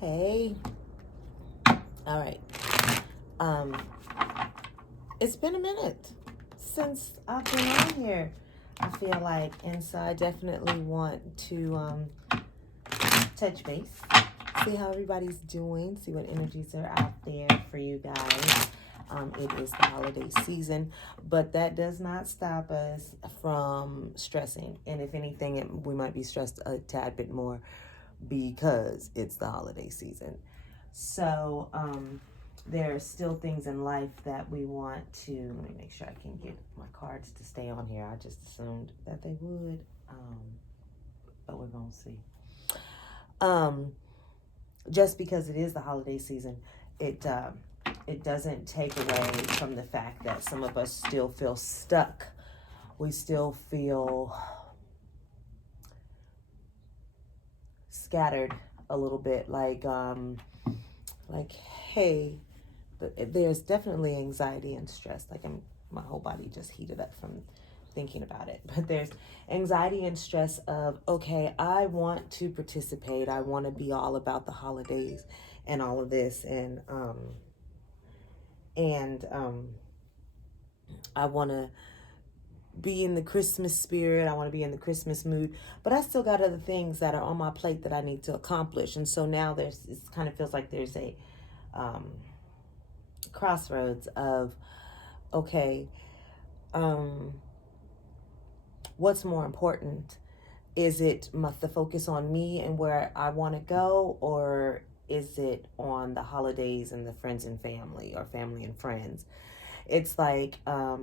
Hey. All right. Um, it's been a minute since I've been on here. I feel like, and so I definitely want to touch base, see how everybody's doing, see what energies are out there for you guys. It is the holiday season, but that does not stop us from stressing. And if anything, we might be stressed a tad bit more because it's the holiday season. So, there are still things in life that we want to, let me make sure I can get my cards to stay on here. I just assumed that they would, but we're going to see. Just because it is the holiday season, it doesn't take away from the fact that some of us still feel stuck. We still feel scattered a little bit, like hey, there's definitely anxiety and stress. Like my whole body just heated up from thinking about it. But there's anxiety and stress of, okay, I want to participate. I want to be all about the holidays and all of this, and I want to be in the Christmas spirit. I want to be in the Christmas mood, but I still got other things that are on my plate that I need to accomplish. And so now it kind of feels like there's a crossroads of, okay, what's more important? Is it the focus on me and where I want to go, or is it on the holidays and the friends and family, or family and friends? It's like a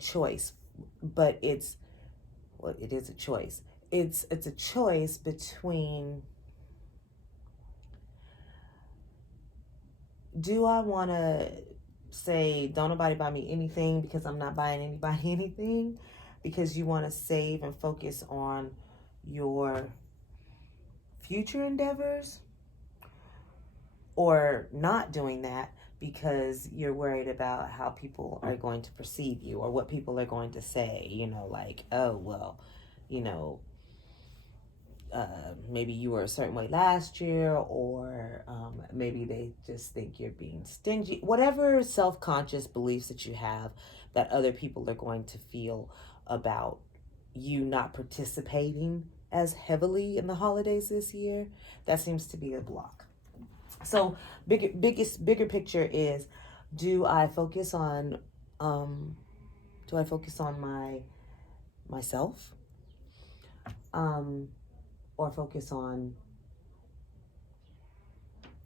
choice, but it is a choice. It's a choice between, do I want to say, don't nobody buy me anything because I'm not buying anybody anything, because you want to save and focus on your future endeavors, or not doing that because you're worried about how people are going to perceive you, or what people are going to say, like, oh, well, maybe you were a certain way last year, or maybe they just think you're being stingy. Whatever self-conscious beliefs that you have that other people are going to feel about you not participating as heavily in the holidays this year, that seems to be a block. So bigger picture is, do I focus on myself, or focus on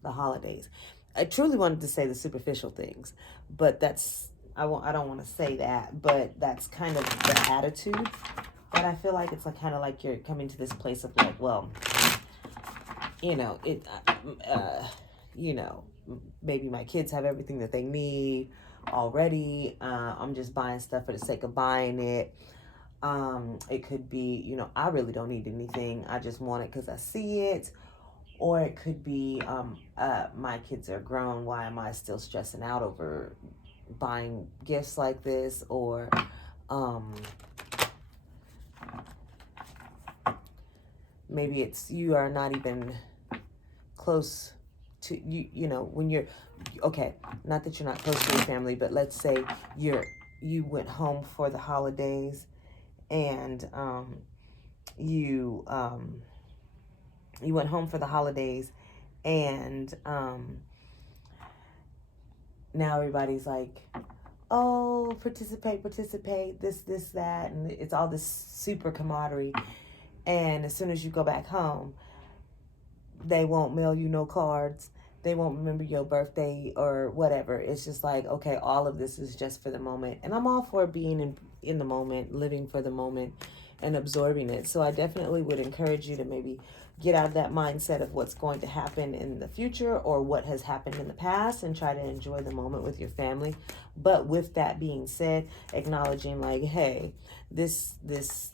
the holidays? I truly wanted to say the superficial things, but I don't want to say that, but that's kind of the attitude that I feel like. It's like kind of like you're coming to this place of like, well, maybe my kids have everything that they need already. I'm just buying stuff for the sake of buying it. It could be, I really don't need anything. I just want it because I see it. Or it could be, my kids are grown. Why am I still stressing out over buying gifts like this? Or maybe it's you are not even close to when you're okay, not that you're not close to your family, but let's say you went home for the holidays, and you went home for the holidays, and now everybody's like, oh, participate, this, that, and it's all this super camaraderie. And as soon as you go back home, they won't mail you no cards. They won't remember your birthday or whatever. It's just like, okay, all of this is just for the moment. And I'm all for being in the moment, living for the moment, and absorbing it. So I definitely would encourage you to maybe get out of that mindset of what's going to happen in the future or what has happened in the past, and try to enjoy the moment with your family. But with that being said, acknowledging like, hey, this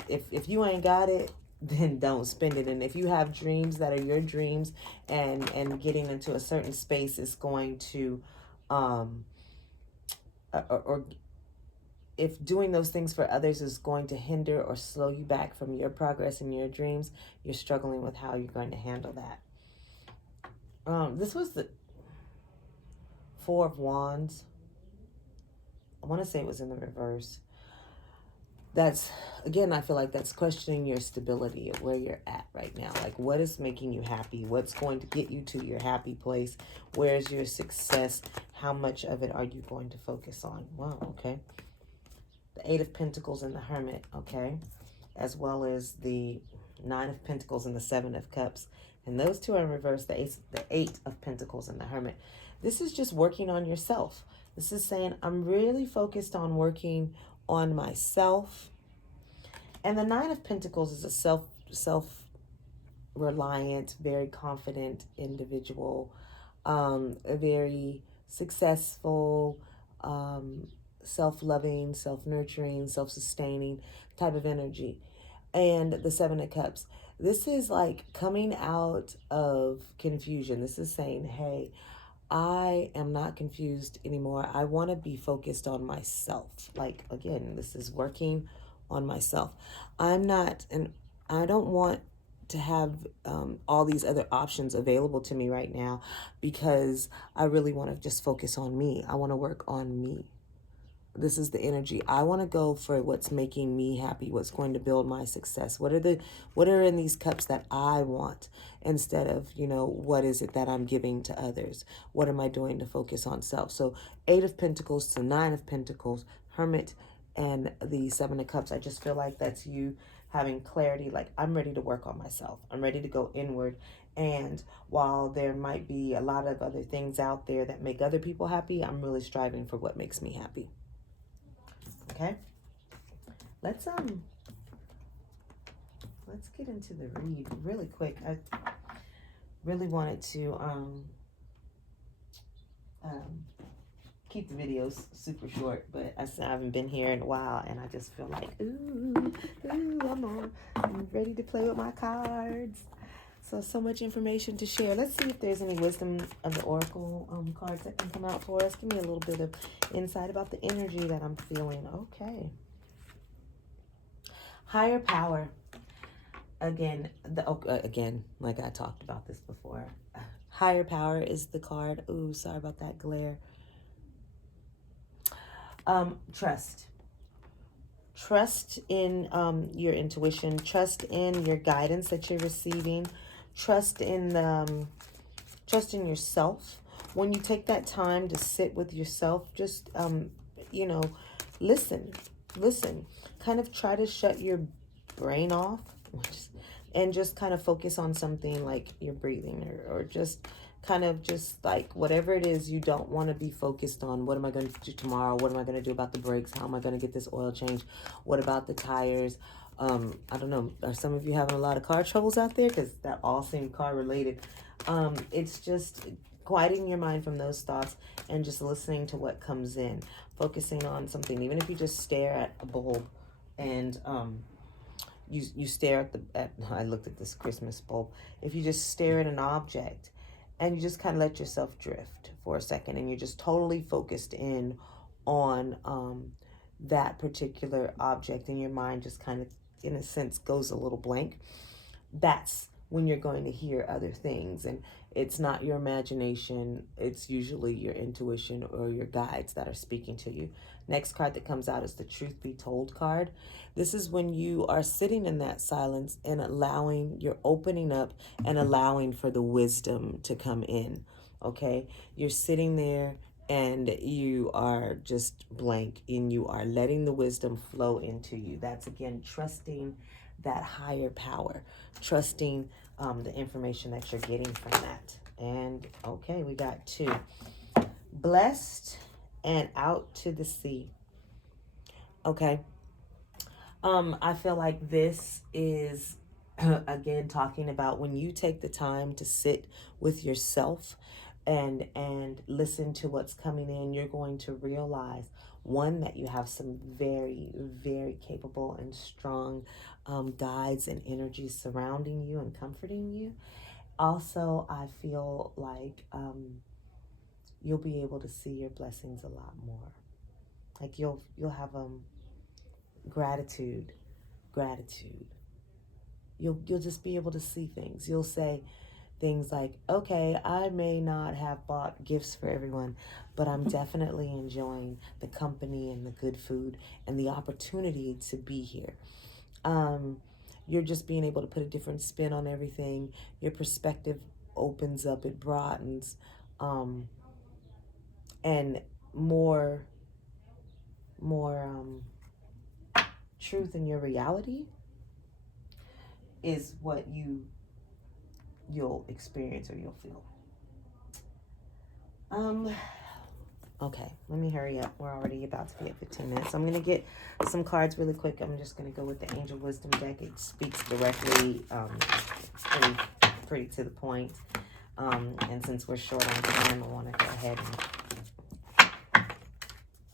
if you ain't got it, then don't spend it. And if you have dreams that are your dreams, and getting into a certain space is going to or if doing those things for others is going to hinder or slow you back from your progress and your dreams, you're struggling with how you're going to handle that. This was the Four of Wands. I want to say it was in the reverse. That's, again, I feel like that's questioning your stability of where you're at right now. Like, what is making you happy? What's going to get you to your happy place? Where's your success? How much of it are you going to focus on? Wow, okay. The Eight of Pentacles and the Hermit, okay? As well as the Nine of Pentacles and the Seven of Cups. And those two are in reverse, the Eight of Pentacles and the Hermit. This is just working on yourself. This is saying, I'm really focused on working on myself. And the Nine of Pentacles is a self-reliant, very confident individual, a very successful, self-loving, self-nurturing, self-sustaining type of energy. And the Seven of Cups, this is like coming out of confusion. This is saying, hey, I am not confused anymore. I want to be focused on myself. Like, again, this is working on myself. I'm not, and I don't want to have all these other options available to me right now, because I really want to just focus on me. I want to work on me. This is the energy. I want to go for what's making me happy, what's going to build my success. What are in these cups that I want, instead of, what is it that I'm giving to others? What am I doing to focus on self? So Eight of Pentacles to Nine of Pentacles, Hermit, and the Seven of Cups. I just feel like that's you having clarity. Like, I'm ready to work on myself. I'm ready to go inward. And while there might be a lot of other things out there that make other people happy, I'm really striving for what makes me happy. Okay, let's get into the read really quick. I really wanted to keep the videos super short, but I haven't been here in a while, and I just feel like, I'm ready to play with my cards. So much information to share. Let's see if there's any wisdom of the Oracle cards that can come out for us. Give me a little bit of insight about the energy that I'm feeling. Okay. Higher power. Again, like I talked about this before. Higher power is the card. Ooh, sorry about that glare. Trust. Trust in your intuition. Trust in your guidance that you're receiving. Trust in yourself. When you take that time to sit with yourself, just listen. Kind of try to shut your brain off, and just kind of focus on something like your breathing, or just kind of just like whatever it is you don't want to be focused on. What am I going to do tomorrow? What am I going to do about the brakes? How am I going to get this oil change? What about the tires? I don't know. Are some of you having a lot of car troubles out there? Because that all seem car related. It's just quieting your mind from those thoughts and just listening to what comes in. Focusing on something. Even if you just stare at a bulb and you stare at I looked at this Christmas bulb. If you just stare at an object and you just kind of let yourself drift for a second, and you're just totally focused in on that particular object, and your mind just kind of, in a sense, goes a little blank, that's when you're going to hear other things. And it's not your imagination, it's usually your intuition or your guides that are speaking to you. Next card that comes out is the Truth Be Told card. This is when you are sitting in that silence and you're opening up and allowing for the wisdom to come in. Okay, you're sitting there and you are just blank, and you are letting the wisdom flow into you. That's, again, trusting that higher power, trusting the information that you're getting from that. And okay, we got two. Blessed and Out to the Sea. Okay. I feel like this is again talking about when you take the time to sit with yourself and listen to what's coming in, you're going to realize, one, that you have some very, very capable and strong guides and energies surrounding you and comforting you. Also, I feel like you'll be able to see your blessings a lot more. Like you'll have gratitude. You'll just be able to see things. You'll say, things like, okay, I may not have bought gifts for everyone, but I'm definitely enjoying the company and the good food and the opportunity to be here. You're just being able to put a different spin on everything. Your perspective opens up, it broadens, and more truth in your reality is what you'll experience or you'll feel. Okay, let me hurry up. We're already about to be at 15 minutes. I'm going to get some cards really quick. I'm just going to go with the Angel Wisdom deck. It speaks directly, pretty to the point. And since we're short on time, I want to go ahead and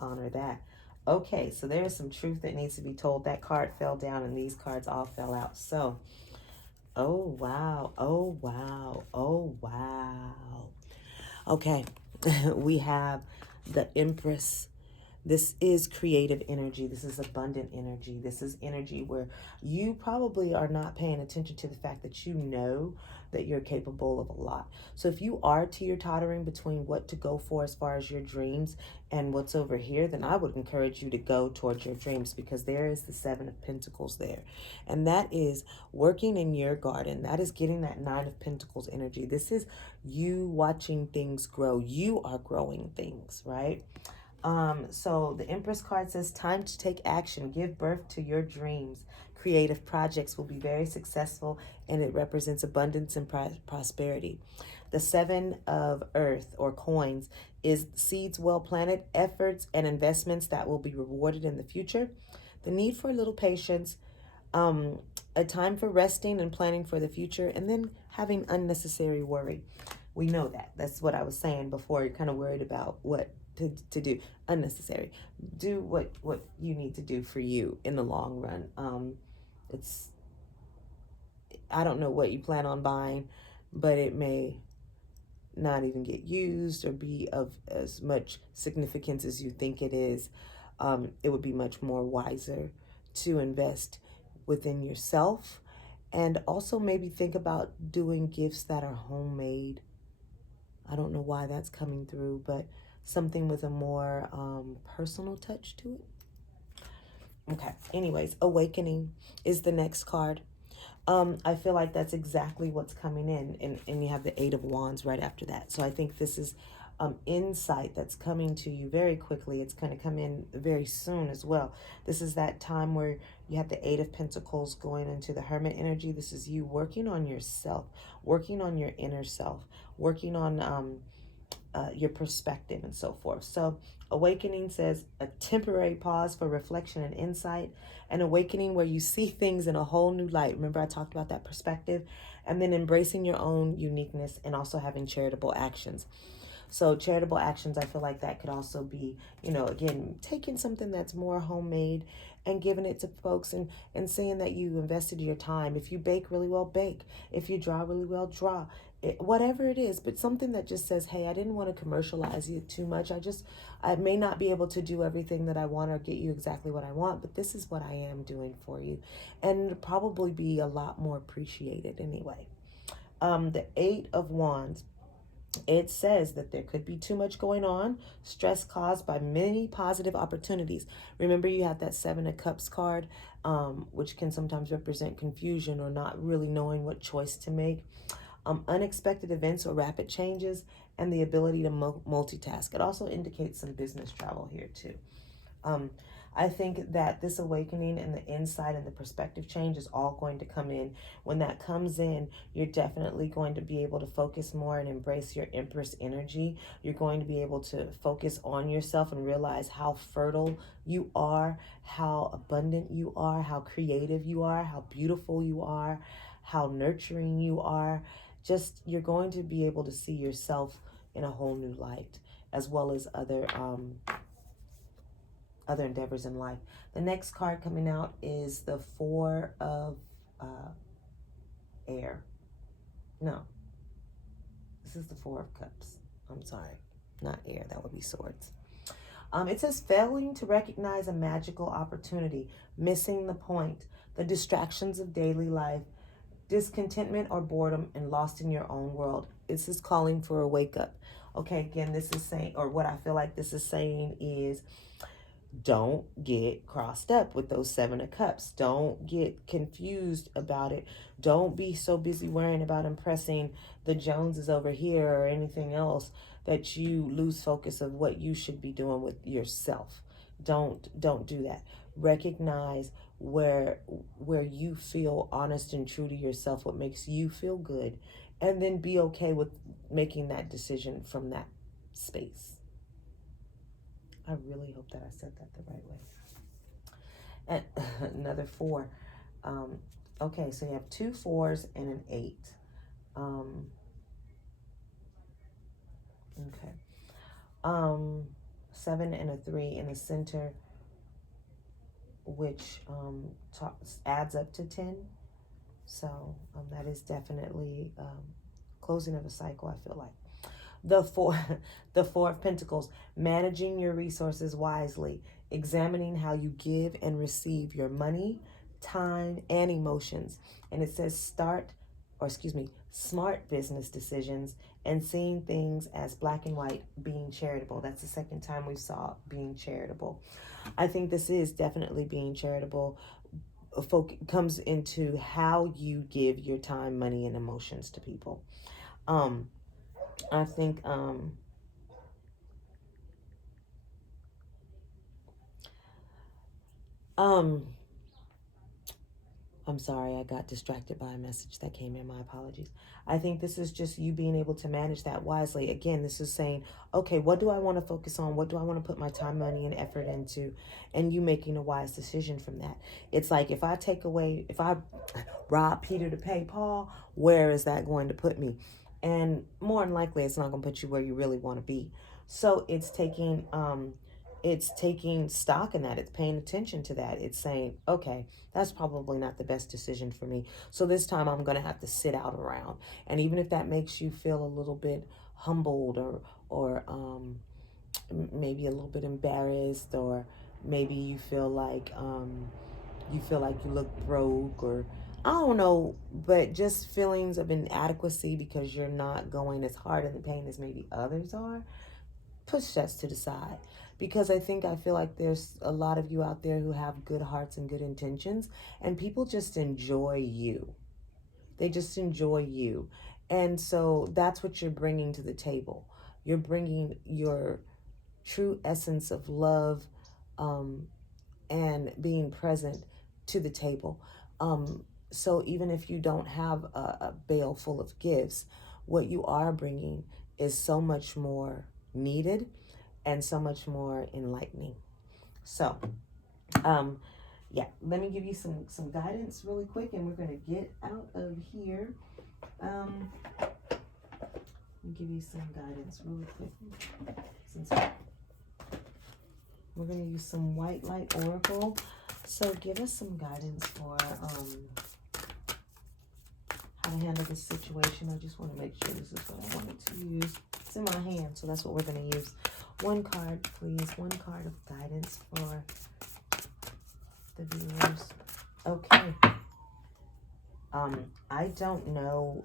honor that. Okay, so there is some truth that needs to be told. That card fell down and these cards all fell out. So, oh, wow. Oh, wow. Oh, wow. Okay, we have the Empress. This is creative energy. This is abundant energy. This is energy where you probably are not paying attention to the fact that you know that you're capable of a lot. So if you are teeter-tottering between what to go for as far as your dreams and what's over here, then I would encourage you to go towards your dreams, because there is the Seven of Pentacles there. And that is working in your garden. That is getting that Nine of Pentacles energy. This is you watching things grow. You are growing things, right? So the Empress card says, time to take action. Give birth to your dreams. Creative projects will be very successful, and it represents abundance and prosperity. The Seven of Earth or coins is seeds well planted, efforts and investments that will be rewarded in the future. The need for a little patience, a time for resting and planning for the future, and then having unnecessary worry. We know that. That's what I was saying before. You're kind of worried about what to do. Unnecessary. Do what you need to do for you in the long run. I don't know what you plan on buying, but it may not even get used or be of as much significance as you think it is. It would be much more wiser to invest within yourself, and also maybe think about doing gifts that are homemade. I don't know why that's coming through, but something with a more personal touch to it. Okay, anyways, Awakening is the next card. I feel like that's exactly what's coming in, and you have the Eight of Wands right after that. So I think this is insight that's coming to you very quickly. It's going to come in very soon as well. This is that time where you have the Eight of Pentacles going into the Hermit energy. This is you working on yourself, working on your inner self, working on your perspective and so forth. So Awakening says a temporary pause for reflection and insight. An awakening where you see things in a whole new light. Remember I talked about that perspective. And then embracing your own uniqueness and also having charitable actions. So charitable actions, I feel like that could also be, again, taking something that's more homemade and giving it to folks and saying that you invested your time. If you bake really well, bake. If you draw really well, draw. Whatever it is, but something that just says, hey, I didn't want to commercialize you too much. I may not be able to do everything that I want or get you exactly what I want, but this is what I am doing for you. And it'll probably be a lot more appreciated anyway. The Eight of Wands. It says that there could be too much going on, stress caused by many positive opportunities. Remember, you have that Seven of Cups card, which can sometimes represent confusion or not really knowing what choice to make. Unexpected events or rapid changes, and the ability to multitask. It also indicates some business travel here too. I think that this awakening and the insight and the perspective change is all going to come in. When that comes in, you're definitely going to be able to focus more and embrace your Empress energy. You're going to be able to focus on yourself and realize how fertile you are, how abundant you are, how creative you are, how beautiful you are, how nurturing you are. Just, you're going to be able to see yourself in a whole new light, as well as other endeavors in life. The next card coming out is the Four of Air. No, this is the Four of Cups. I'm sorry, not air. That would be swords. It says failing to recognize a magical opportunity, missing the point, the distractions of daily life discontentment or boredom, and lost in your own world. This is calling for a wake up. Okay, again, this is saying, or what I feel like this is saying is, don't get crossed up with those Seven of Cups. Don't get confused about it. Don't be so busy worrying about impressing the Joneses over here or anything else that you lose focus of what you should be doing with yourself. Don't do that. Recognize where you feel honest and true to yourself, what makes you feel good, and then be okay with making that decision from that space. I really hope that I said that the right way. And another 4. Okay, so you have 2 4s and an 8. Okay. 7 and a 3 in the center, which adds up to 10. So that is definitely closing of a cycle, I feel like. The 4 of Pentacles, managing your resources wisely, examining how you give and receive your money, time, and emotions. And it says smart business decisions and seeing things as black and white, being charitable. That's the second time we saw being charitable. I think this is definitely being charitable. Comes into how you give your time, money, and emotions to people. I think I'm sorry, I got distracted by a message that came in. My apologies. I think this is just you being able to manage that wisely. Again, this is saying, okay, what do I want to focus on? What do I want to put my time, money, and effort into? And you making a wise decision from that. It's like if I rob Peter to pay Paul, where is that going to put me? And more than likely, it's not going to put you where you really want to be. So it's taking stock in that. It's paying attention to that. It's saying, okay, that's probably not the best decision for me. So this time I'm going to have to sit out around. And even if that makes you feel a little bit humbled or maybe a little bit embarrassed, or maybe you feel like you look broke, or I don't know, but just feelings of inadequacy because you're not going as hard in the pain as maybe others are, push that to the side. Because I feel like there's a lot of you out there who have good hearts and good intentions, and people just enjoy you. They just enjoy you. And so that's what you're bringing to the table. You're bringing your true essence of love and being present to the table. So even if you don't have a bale full of gifts, what you are bringing is so much more needed and so much more enlightening. So, yeah, let me give you some guidance really quick, and we're going to get out of here. Let me give you some guidance really quick. Since we're going to use some white light oracle. So give us some guidance for how to handle this situation. I just want to make sure this is what I wanted to use. It's in my hand, so that's what we're going to use. One card, please. One card of guidance for the viewers. Okay. I don't know.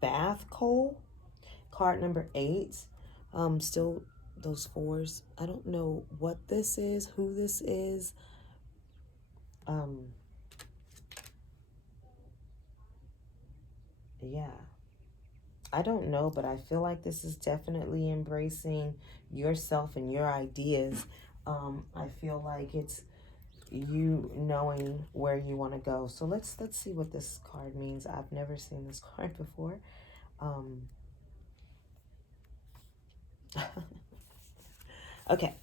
Bath coal. Card number 8. Still those 4s. I don't know what this is, who this is. Yeah. I don't know, but I feel like this is definitely embracing yourself and your ideas. I feel like it's you knowing where you want to go. So let's see what this card means. I've never seen this card before. Okay.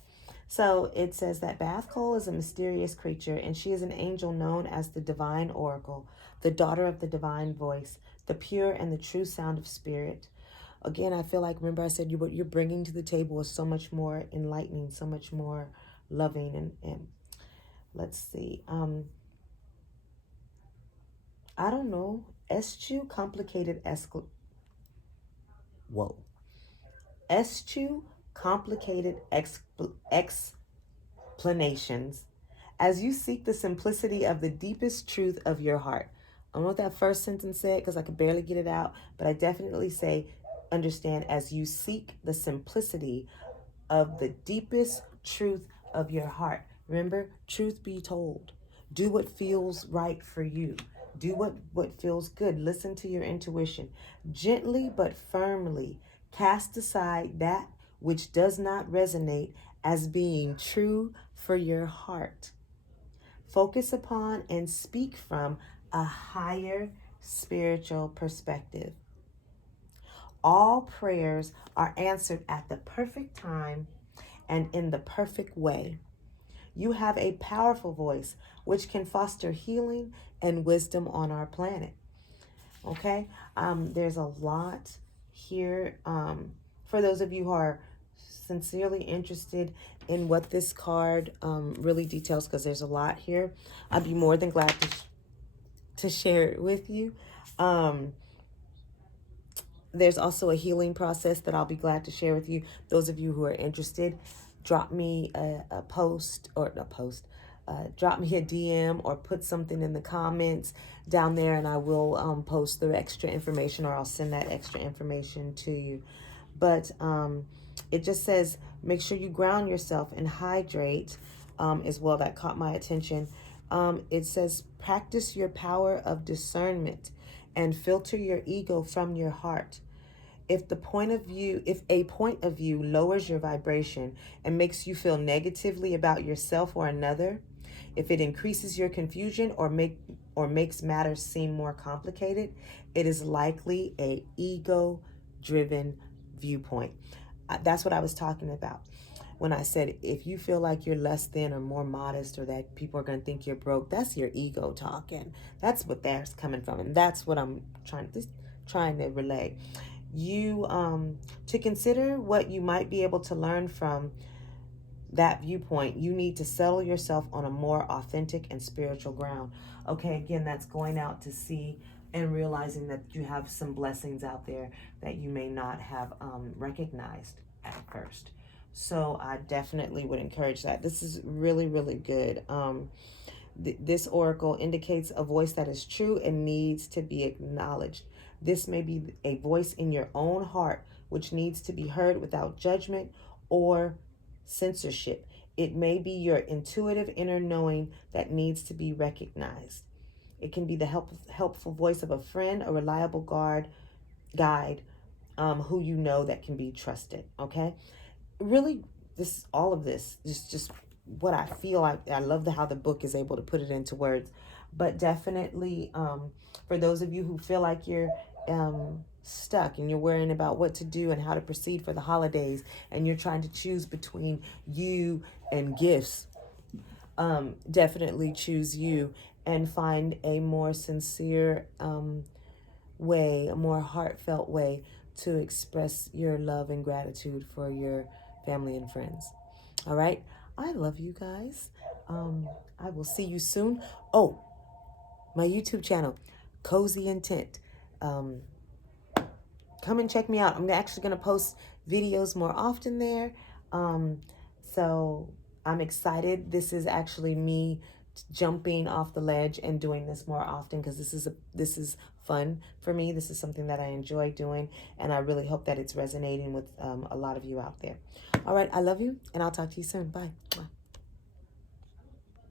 So it says that Bath Coal is a mysterious creature, and she is an angel known as the Divine Oracle, the daughter of the divine voice, the pure and the true sound of spirit. Again, I feel like, remember I said what you're bringing to the table is so much more enlightening, so much more loving. And let's see. I don't know. Eschew complicated Eschew complicated explanations as you seek the simplicity of the deepest truth of your heart. I don't know what that first sentence said because I could barely get it out, but I definitely say, understand, as you seek the simplicity of the deepest truth of your heart. Remember, truth be told. Do what feels right for you. Do what feels good. Listen to your intuition. Gently but firmly cast aside that which does not resonate as being true for your heart. Focus upon and speak from a higher spiritual perspective. All prayers are answered at the perfect time and in the perfect way. You have a powerful voice which can foster healing and wisdom on our planet. Okay, there's a lot here. For those of you who are sincerely interested in what this card really details, because there's a lot here, I'd be more than glad to share it with you. There's also a healing process that I'll be glad to share with you. Those of you who are interested, drop me a post, drop me a DM or put something in the comments down there, and I will post the extra information, or I'll send that extra information to you. But it just says, make sure you ground yourself and hydrate as well. That caught my attention. It says, practice your power of discernment and filter your ego from your heart. If a point of view lowers your vibration and makes you feel negatively about yourself or another, if it increases your confusion or makes matters seem more complicated, it is likely a ego-driven viewpoint. That's what I was talking about when I said, if you feel like you're less than or more modest, or that people are going to think you're broke, that's your ego talking. That's what that's coming from, and that's what I'm trying to relay. You to consider what you might be able to learn from that viewpoint, you need to settle yourself on a more authentic and spiritual ground. Okay, again, that's going out to sea and realizing that you have some blessings out there that you may not have recognized at first. So I definitely would encourage that. This is really, really good. This oracle indicates a voice that is true and needs to be acknowledged. This may be a voice in your own heart which needs to be heard without judgment or censorship. It may be your intuitive inner knowing that needs to be recognized. It can be the helpful voice of a friend, a reliable guide, who you know that can be trusted. Okay, really, all of this is just what I feel. I love how the book is able to put it into words. But definitely, for those of you who feel like you're stuck and you're worrying about what to do and how to proceed for the holidays, and you're trying to choose between you and gifts, definitely choose you and find a more sincere way, a more heartfelt way to express your love and gratitude for your family and friends. All right. I love you guys. I will see you soon. Oh, my YouTube channel, Cozy Intent. Come and check me out. I'm actually going to post videos more often there. So I'm excited. This is actually me jumping off the ledge and doing this more often, because this is fun for me. This is something that I enjoy doing, and I really hope that it's resonating with a lot of you out there. All right, I love you, and I'll talk to you soon. Bye.